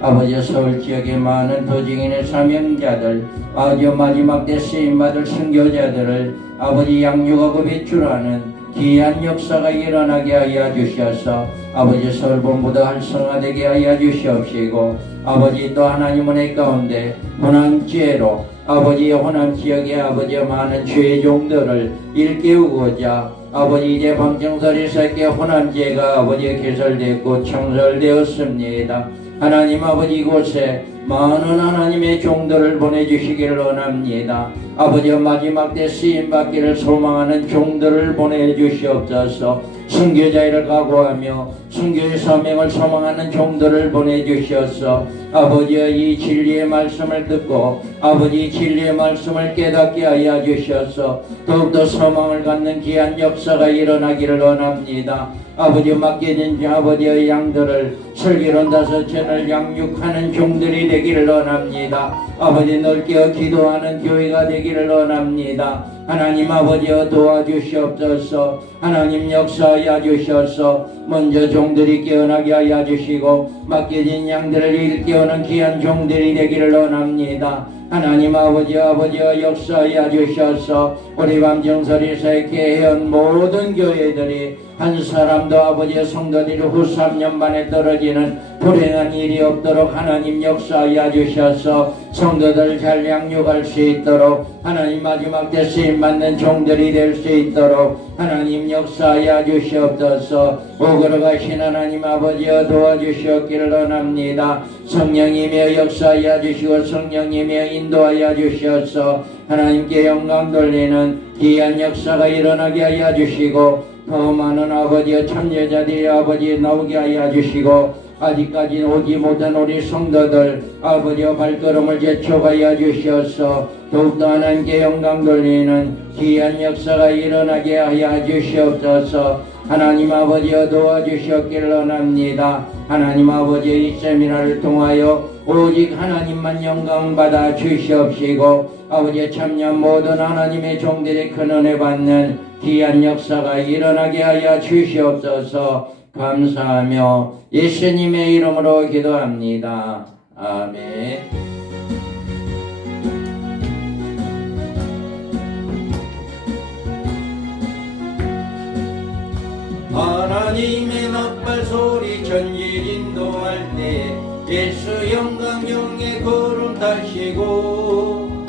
아버지 서울 지역의 많은 도직인의 사명자들 아버지 마지막 때 쓰임받을 선교자들을 아버지 양육하고 배출하는 귀한 역사가 일어나게 하여 주셔서 아버지 서울본부도 활성화되게 하여 주시옵시고 아버지 또 하나님 은혜 가운데 호남지혜로 아버지 호남 지역의 아버지 많은 죄의 종들을 일깨우고자 아버지 이제 방정설이 새끼 호남 지혜가 아버지 개설됐고 청설되었습니다. 하나님 아버지 이곳에 많은 하나님의 종들을 보내주시기를 원합니다. 아버지 마지막 때 쓰임받기를 소망하는 종들을 보내주시옵소서 순교자를 각오하며 순교의 사명을 소망하는 종들을 보내주셔서 아버지의 이 진리의 말씀을 듣고 아버지 진리의 말씀을 깨닫게 하여 주셔서 더욱더 소망을 갖는 귀한 역사가 일어나기를 원합니다. 아버지 맡겨진 아버지의 양들을 슬기로운 다섯천을 양육하는 종들이 되기를 원합니다. 아버지 넓게 기도하는 교회가 되기를 원합니다. 하나님 아버지여 도와주시옵소서 하나님 역사하여 주셔서 먼저 종들이 깨어나게 하여 주시고 맡겨진 양들을 일깨우는 귀한 종들이 되기를 원합니다. 하나님 아버지 아버지여 역사하여 주셔서 우리 밤정설이 개현 모든 교회들이 한 사람도 아버지의 성도들이 후 3년 만에 떨어지는 불행한 일이 없도록 하나님 역사하여 주셔서 성도들 잘 양육할 수 있도록 하나님 마지막 때 쓰임 받는 종들이 될 수 있도록 하나님 역사하여 주시옵소서. 오그러 가신 하나님 아버지여 도와주시옵기를 원합니다. 성령님의 역사하여 주시고 성령님의 인도하여 주셔서. 하나님께 영광 돌리는 귀한 역사가 일어나게 하여 주시고 더 많은 아버지의 참여자들이 아버지 나오게 하여 주시고 아직까지 오지 못한 우리 성도들 아버지의 발걸음을 제쳐가여 주시어서. 더욱더 하나님께 영광 돌리는 귀한 역사가 일어나게 하여 주시옵소서. 하나님 아버지여 도와주시옵기를 원합니다. 하나님 아버지의 이 세미나를 통하여 오직 하나님만 영광 받아 주시옵시고 아버지의 참여 모든 하나님의 종들이 큰 은혜 받는 귀한 역사가 일어나게 하여 주시옵소서 감사하며 예수님의 이름으로 기도합니다. 아멘. 하나님의 나팔 소리 전질 인도할 때 예수 영광 영의 구름 타시고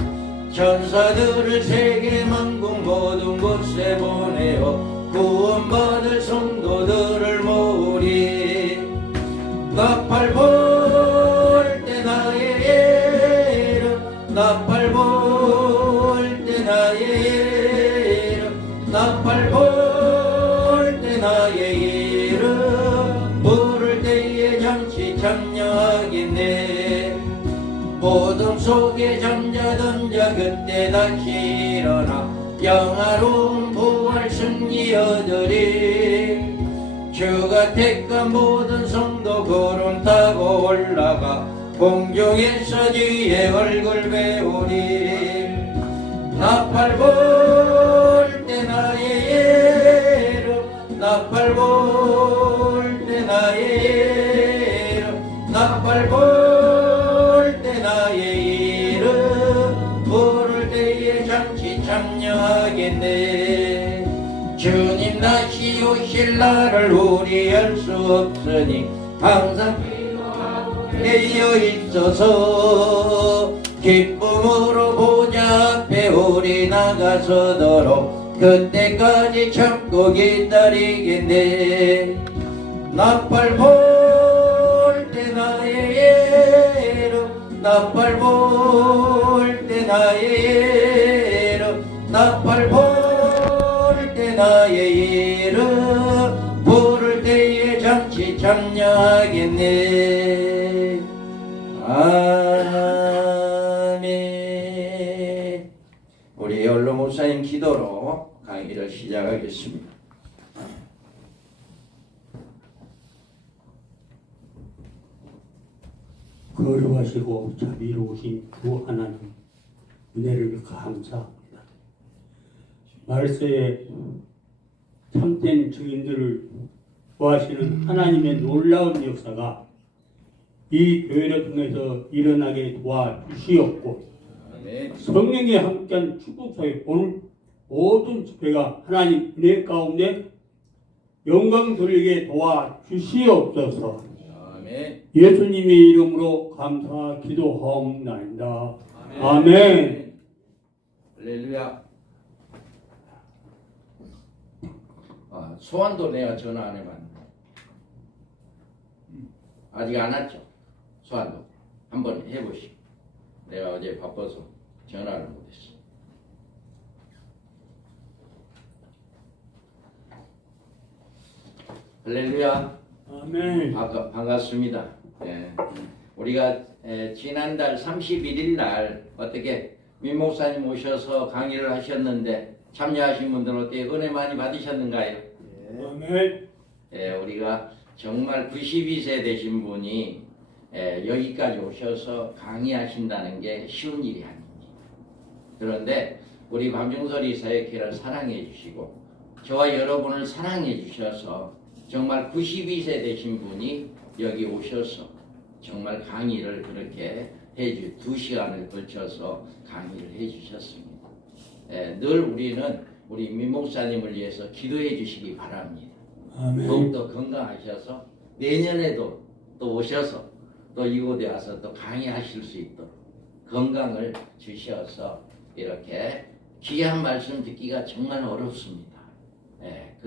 천사들을 세계 만국 모든 곳에 보내어 구원받을 성도들을 모으리. 나팔 볼 참여하겠네. 모든 속에 잠자던 자 그때 다시 일어나 영화로운 부활 승리 얻으리 주가 택한 모든 성도 구름 타고 올라가 공중에서 주의 얼굴 배우리. 나팔 볼때 나의 이름 나팔 볼 볼 때 나의 이름 부를 때에 잠시 참여하겠네. 주님 다시 오실 날을 우리 알 수 없으니 항상 되어 있어서 기쁨으로 보좌 앞에 우리 나가서도록 그때까지 참고 기다리겠네. 나팔 볼 나팔 볼때 나의 이름 나팔 볼때 나의 이름 부를 때에 잠시 참여하겠네. 아멘. 우리 연로 목사님 기도로 강의를 시작하겠습니다 거룩하시고 자비로우신 주 하나님 은혜를 감사합니다. 말세에 참된 증인들을 구하시는 하나님의 놀라운 역사가 이 교회를 통해서 일어나게 도와주시옵고. 성령이 함께한 축복사회 오늘 모든 집회가 하나님 은혜 가운데 영광 돌리게 도와주시옵소서. 예수님의 이름으로 감사 기도하옵나이다. 아멘. 할렐루야. 아, 소환도 내가 전화 안 해봤는데 아직 안 왔죠. 소환도 한번 해보시고 내가 어제 바빠서 전화를 못했어. 할렐루야. 아멘. 반가, 반갑습니다. 예. 우리가 에, 지난달 31일 날 어떻게 민 목사님 오셔서 강의를 하셨는데 참여하신 분들 어떻게 은혜 많이 받으셨는가요? 아멘. 예, 우리가 정말 92세 되신 분이 예, 여기까지 오셔서 강의하신다는 게 쉬운 일이 아닙니다. 그런데 우리 광중설 이 사역회를 사랑해 주시고 저와 여러분을 사랑해 주셔서 정말 92세 되신 분이 여기 오셔서 정말 강의를 그렇게 해주 두 시간을 걸쳐서 강의를 해주셨습니다. 예, 늘 우리는 우리 민 목사님을 위해서 기도해 주시기 바랍니다. 아멘. 더욱더 건강하셔서 내년에도 또 오셔서 또 이곳에 와서 또 강의하실 수 있도록 건강을 주셔서 이렇게 귀한 말씀 듣기가 정말 어렵습니다.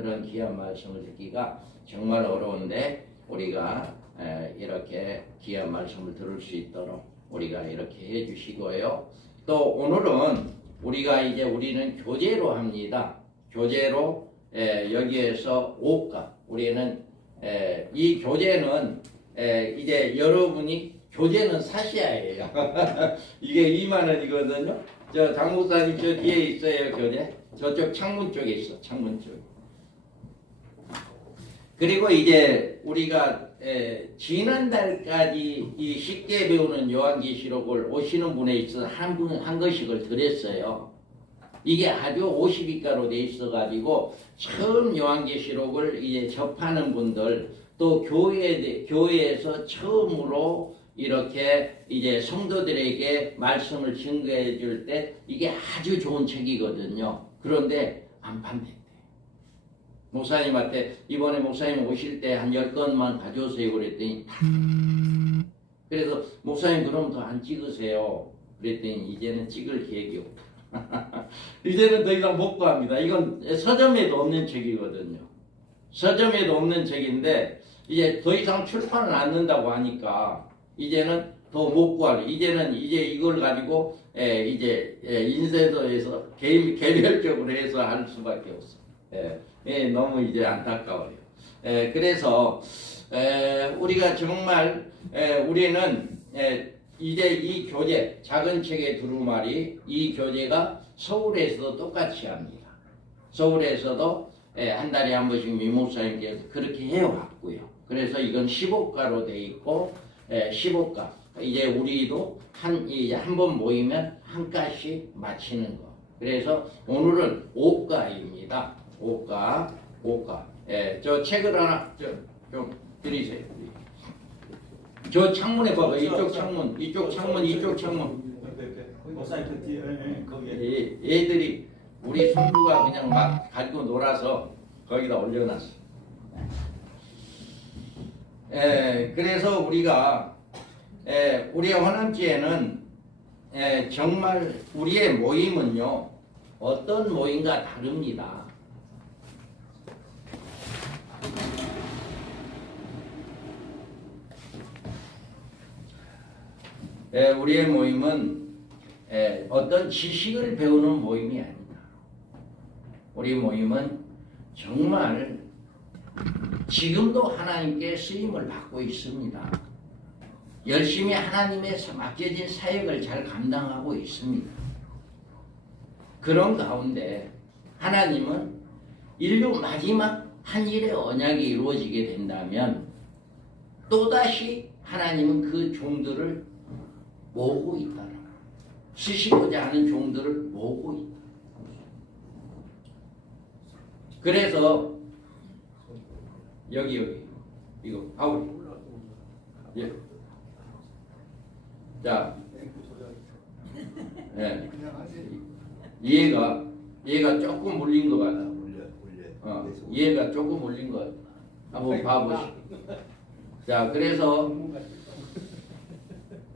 예, 그런 귀한 말씀을 듣기가 정말 어려운데 우리가 예, 이렇게 귀한 말씀을 들을 수 있도록 우리가 이렇게 해주시고요. 또 오늘은 우리가 이제 우리는 교제로 합니다. 교제로 예, 여기에서 오가 우리는 예, 이 교제는 예, 이제 여러분이 교제는 사시야예요. 이게 2만 원이거든요. 저 장목사님 저 뒤에 있어요 교재. 저쪽 창문 쪽에 있어 창문 쪽. 그리고 이제 우리가 에, 지난달까지 이 쉽게 배우는 요한계시록을 오시는 분에 있어 한분 한 것씩을 드렸어요. 이게 아주 50위가로 돼 있어가지고 처음 요한계시록을 이제 접하는 분들 또 교회 교회에서 처음으로 이렇게 이제 성도들에게 말씀을 증거해 줄 때 이게 아주 좋은 책이거든요. 그런데 안 판대. 목사님한테 이번에 목사님 오실 때한열 건만 가져오세요 그랬더니 그래서 목사님 그럼 더 안 찍으세요 그랬더니 이제는 찍을 계획이 없다. 이제는 더 이상 못 구합니다. 이건 서점에도 없는 책이거든요. 서점에도 없는 책인데 이제 더 이상 출판을 안 는다고 하니까 이제는 더 못 구할 이제는 이제 이걸 가지고 에, 이제 에, 인쇄소에서 개, 개별적으로 해서 할 수밖에 없어 예. 예, 너무 이제 안타까워요. 예, 그래서 에, 우리가 정말 에, 우리는 에, 이제 이 교재 작은 책의 두루마리 이 교재가 서울에서도 똑같이 합니다. 서울에서도 에, 한 달에 한 번씩 미목사님께서 그렇게 해왔고요. 그래서 이건 15가로 돼 있고 에, 15가 이제 우리도 한 이제 한 번 모이면 한 가씩 마치는 거. 그래서 오늘은 5가입니다. 5가, 5가. 예, 저 책을 하나 저, 좀 드리세요. 저 창문에 봐봐. 이쪽 창문, 이쪽 창문, 이쪽 창문. 이 애들이 우리 손주가 그냥 막 가지고 놀아서 거기다 올려놨어. 예, 그래서 우리가 예, 우리의 화남지에는 예, 정말 우리의 모임은요 어떤 모임과 다릅니다. 예, 우리의 모임은 예, 어떤 지식을 배우는 모임이 아니다. 우리 모임은 정말 지금도 하나님께 쓰임을 받고 있습니다. 열심히 하나님의 맡겨진 사역을 잘 감당하고 있습니다. 그런 가운데 하나님은 인류 마지막 한 일의 언약이 이루어지게 된다면 또다시 하나님은 그 종들을 모으고 거예요. 쓰시고자 하는 종들을 모으고 있다. 그래서 여기 여기 이거 아우 예 자, 예. 이해가 이해가 조금 물린 것 같아. 올려. 어, 이해가 조금 물린 것 같아. 한번 봐보시. 자, 그래서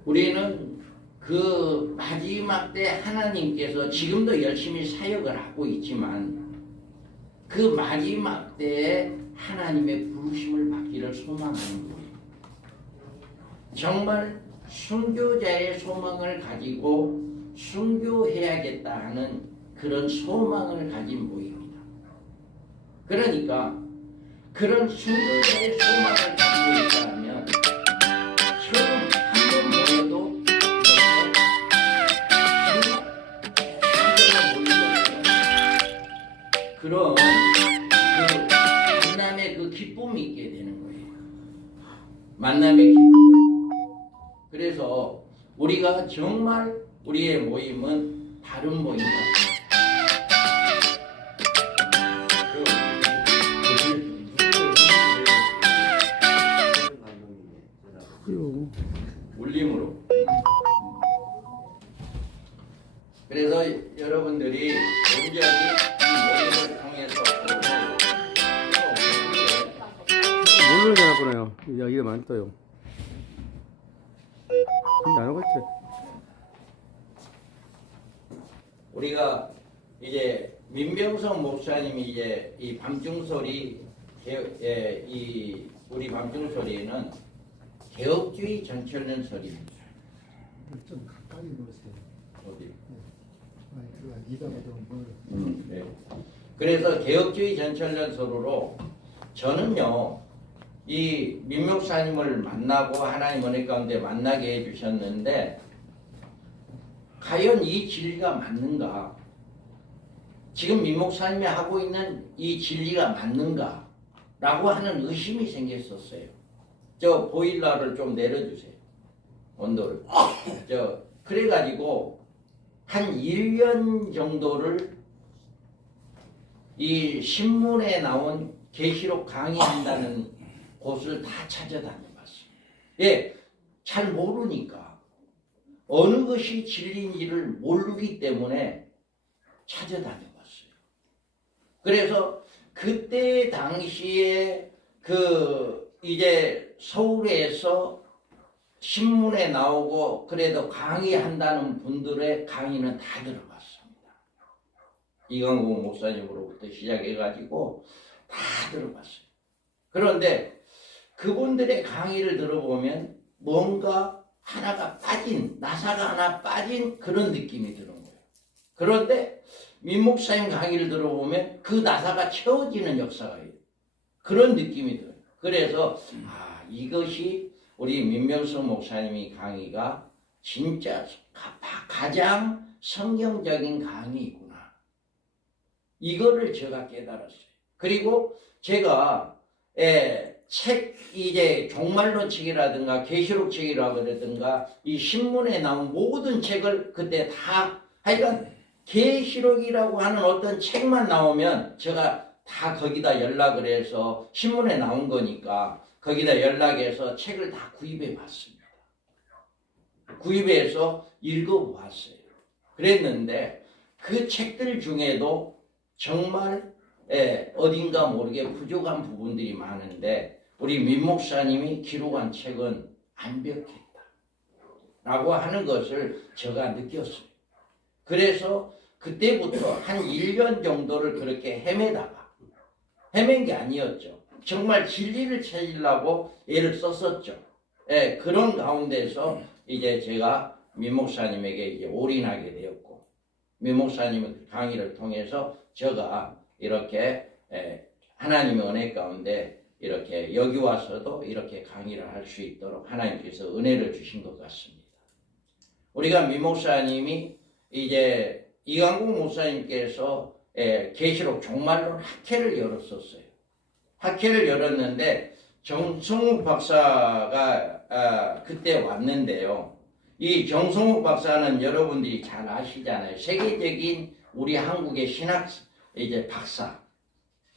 우리는 그 마지막 때 하나님께서 지금도 열심히 사역을 하고 있지만 그 마지막 때에 하나님의 부르심을 받기를 소망하는 거예요. 정말 순교자의 소망을 가지고 순교해야겠다 하는 그런 소망을 가진 모임이다. 그러니까 그런 순교자의 소망을 가지고 있다 그런 그 만남의 그 기쁨이 있게 되는 거예요. 만남의 기쁨. 그래서 우리가 정말 우리의 모임은 다른 모임이다. 울림으로. 그래서 여러분들이 온전히 이야기가 많이 떠요. 이게 안 오겠지? 우리가 이제 민병성 목사님이 이제 이 밤중소리 개- 예, 이 우리 밤중소리는 개혁주의 전철련 소리입니다. 좀 가까이 놓으세요. 어디? 멀어. 음, 네. 그래서 개혁주의 전철련 소로로 저는요 이 민목사님을 만나고 하나님 은혜 가운데 만나게 해주셨는데 과연 이 진리가 맞는가? 지금 민목사님이 하고 있는 이 진리가 맞는가? 라고 하는 의심이 생겼었어요. 저 보일러를 좀 내려주세요. 온도를. 저 그래가지고 한 1년 정도를 이 신문에 나온 계시록 강의한다는 곳을 다 찾아다녀봤어요. 예, 잘 모르니까 어느 것이 진리인지를 모르기 때문에 찾아다녀봤어요. 그래서 그때 당시에 그 이제 서울에서 신문에 나오고 그래도 강의한다는 분들의 강의는 다 들어봤습니다. 이광국 목사님으로부터 시작해가지고 다 들어봤어요. 그런데 그분들의 강의를 들어보면 뭔가 하나가 빠진 나사가 하나 빠진 그런 느낌이 드는 거예요. 그런데 민 목사님 강의를 들어보면 그 나사가 채워지는 역사가 있어요. 그런 느낌이 들어요. 그래서 아 이것이 우리 민명수 목사님이 강의가 진짜 가- 가장 성경적인 강의이구나. 이거를 제가 깨달았어요. 그리고 제가 예, 책 이제 종말론 책이라든가 계시록 책이라든가 이 신문에 나온 모든 책을 그때 다 하여간 계시록이라고 하는 어떤 책만 나오면 제가 다 거기다 연락을 해서 신문에 나온 거니까 거기다 연락해서 책을 다 구입해 봤습니다. 구입해서 읽어보았어요. 그랬는데 그 책들 중에도 정말 예, 어딘가 모르게 부족한 부분들이 많은데 우리 민 목사님이 기록한 책은 완벽했다. 라고 하는 것을 제가 느꼈어요. 그래서 그때부터 한 1년 정도를 그렇게 헤매다가 헤맨 게 아니었죠. 정말 진리를 찾으려고 애를 썼었죠. 예, 그런 가운데서 이제 제가 민 목사님에게 이제 올인하게 되었고 민 목사님 강의를 통해서 제가 이렇게 예, 하나님의 은혜 가운데 이렇게 여기 와서도 이렇게 강의를 할 수 있도록 하나님께서 은혜를 주신 것 같습니다. 우리가 민 목사님이 이제 이강국 목사님께서 예, 계시록 종말론 학회를 열었었어요. 학회를 열었는데 정성욱 박사가 아, 그때 왔는데요. 이 정성욱 박사는 여러분들이 잘 아시잖아요. 세계적인 우리 한국의 신학 이제 박사.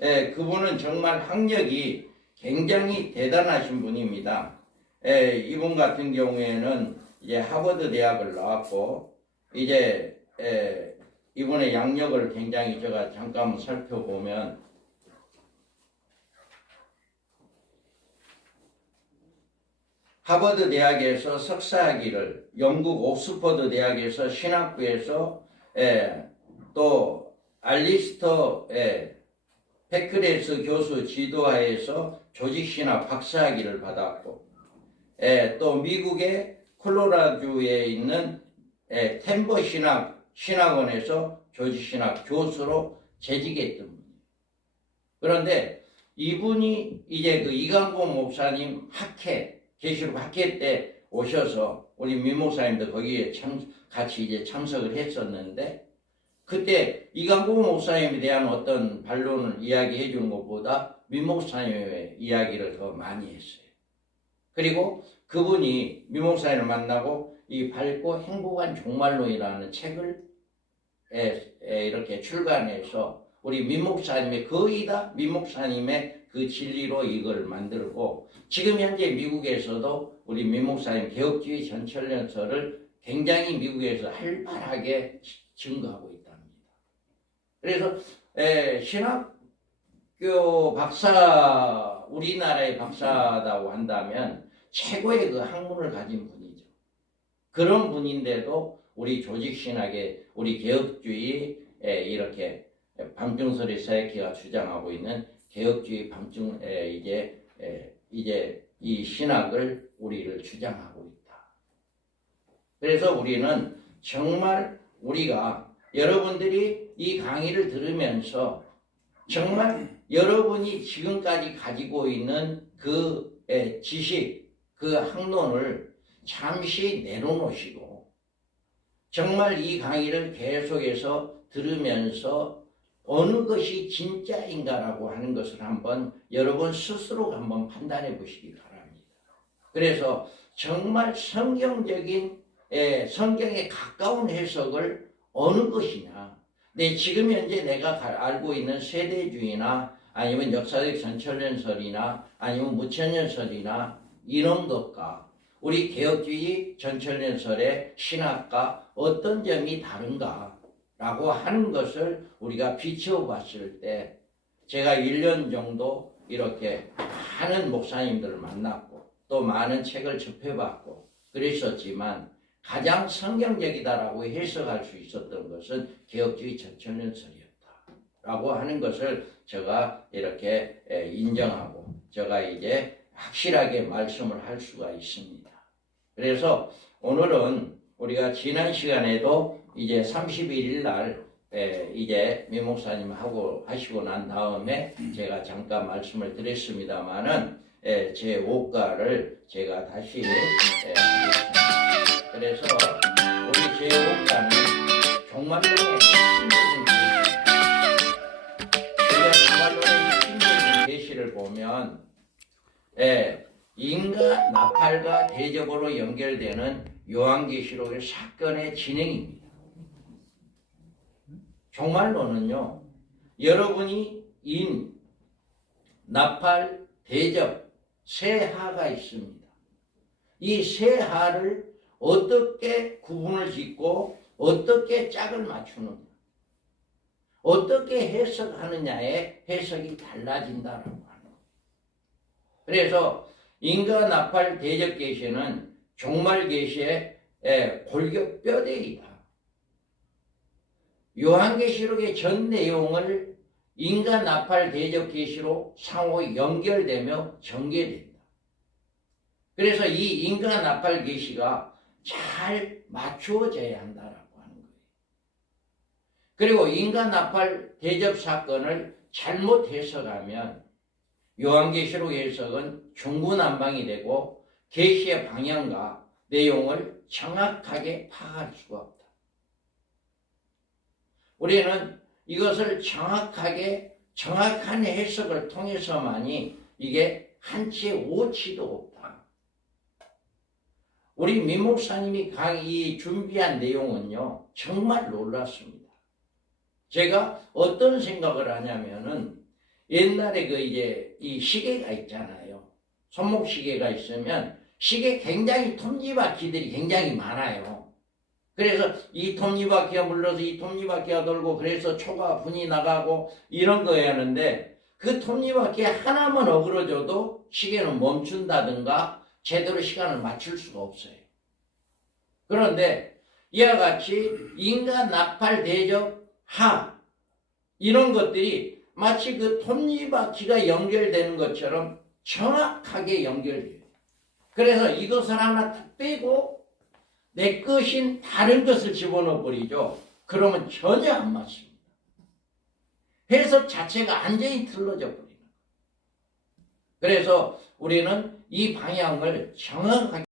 예, 그분은 정말 학력이 굉장히 대단하신 분입니다. 예, 이분 같은 경우에는 이제 하버드 대학을 나왔고 이제 에, 이번에 양력을 굉장히 제가 잠깐 살펴보면 하버드 대학에서 석사학위를 영국 옥스퍼드 대학에서 신학부에서 에, 또 알리스터 에, 페크레스 교수 지도하에서 조직신학 박사학위를 받았고 에, 또 미국의 콜로라도주에 있는 에, 템버 신학 신학원에서 조직신학 교수로 재직했던 분이에요. 그런데 이분이 이제 그 이강고 목사님 학회 계시록 학회 때 오셔서 우리 민 목사님도 거기에 참 같이 이제 참석을 했었는데 그때 이강고 목사님에 대한 어떤 반론을 이야기해 준 것보다 민 목사님의 이야기를 더 많이 했어요. 그리고 그분이 민 목사님을 만나고 이 밝고 행복한 종말론이라는 책을 에, 에, 이렇게 출간해서 우리 민 목사님의 거의 다 민 목사님의 그 진리로 이걸 만들고 지금 현재 미국에서도 우리 민 목사님 개혁주의 전철연설을 굉장히 미국에서 활발하게 증거하고 있답니다. 그래서 에, 신학 교 박사 우리나라의 박사다고 한다면 최고의 그 학문을 가진 분이죠. 그런 분인데도 우리 조직신학의 우리 개혁주의에 이렇게 방증설의 사역회가 주장하고 있는 개혁주의 방증 에, 이제 에, 이제 이 신학을 우리를 주장하고 있다. 그래서 우리는 정말 우리가 여러분들이 이 강의를 들으면서 정말 여러분이 지금까지 가지고 있는 그 에, 지식, 그 학론을 잠시 내려놓으시고 정말 이 강의를 계속해서 들으면서 어느 것이 진짜인가라고 하는 것을 한번 여러분 스스로 한번 판단해 보시기 바랍니다. 그래서 정말 성경적인 에, 성경에 가까운 해석을 어느 것이냐 내 지금 현재 내가 가- 알고 있는 세대주의나 아니면 역사적 전철연설이나 아니면 무천연설이나 이런 것과 우리 개혁주의 전철연설의 신학과 어떤 점이 다른가라고 하는 것을 우리가 비춰봤을 때 제가 1년 정도 이렇게 많은 목사님들을 만났고 또 많은 책을 접해봤고 그랬었지만 가장 성경적이다라고 해석할 수 있었던 것은 개혁주의 전천연설이었다라고 하는 것을 제가 이렇게 에, 인정하고 제가 이제 확실하게 말씀을 할 수가 있습니다. 그래서 오늘은 우리가 지난 시간에도 이제 31일 날 에, 이제 미 목사님 하고 하시고 난 다음에 제가 잠깐 말씀을 드렸습니다만은 에, 제 옷가를 제가 다시. 그래서 우리 제 옷가는 종말론의 계시 제가 종말론의 핵심적인 계시를 보면 에, 인과 나팔과 대접으로 연결되는 요한계시록의 사건의 진행입니다. 종말론은요, 여러분이 인, 나팔, 대접, 세 하가 있습니다. 이 세 하를 어떻게 구분을 짓고 어떻게 짝을 맞추느냐, 어떻게 해석하느냐의 해석이 달라진다라고 하는. 그래서 인과 나팔 대접 계시는 종말 계시의 예, 골격 뼈대이다. 요한계시록의 전 내용을 인간 나팔 대접 계시로 상호 연결되며 전개된다. 그래서 이 인간 나팔 계시가 잘 맞추어져야 한다라고 하는 거예요. 그리고 인간 나팔 대접 사건을 잘못 해석하면 요한계시록 해석은 중구난방이 되고 계시의 방향과 내용을 정확하게 파악할 수가 없다. 우리는 이것을 정확하게 정확한 해석을 통해서만이 이게 한치 오치도 없다. 우리 민 목사님이 강의 준비한 내용은요 정말 놀랐습니다. 제가 어떤 생각을 하냐면은 옛날에 그 이제 이 시계가 있잖아요. 손목 시계가 있으면 시계 굉장히 톱니바퀴들이 굉장히 많아요. 그래서 이 톱니바퀴가 물러서 이 톱니바퀴가 돌고 그래서 초가 분이 나가고 이런 거였는데 그 톱니바퀴 하나만 어그러져도 시계는 멈춘다든가 제대로 시간을 맞출 수가 없어요. 그런데 이와 같이 인간 낙팔 대적 하 이런 것들이 마치 그 톱니바퀴가 연결되는 것처럼 정확하게 연결돼요. 그래서 이것을 하나 딱 빼고 내 것인 다른 것을 집어넣어 버리죠. 그러면 전혀 안 맞습니다. 해석 자체가 완전히 틀어져 버리는 거예요. 그래서 우리는 이 방향을 정확하게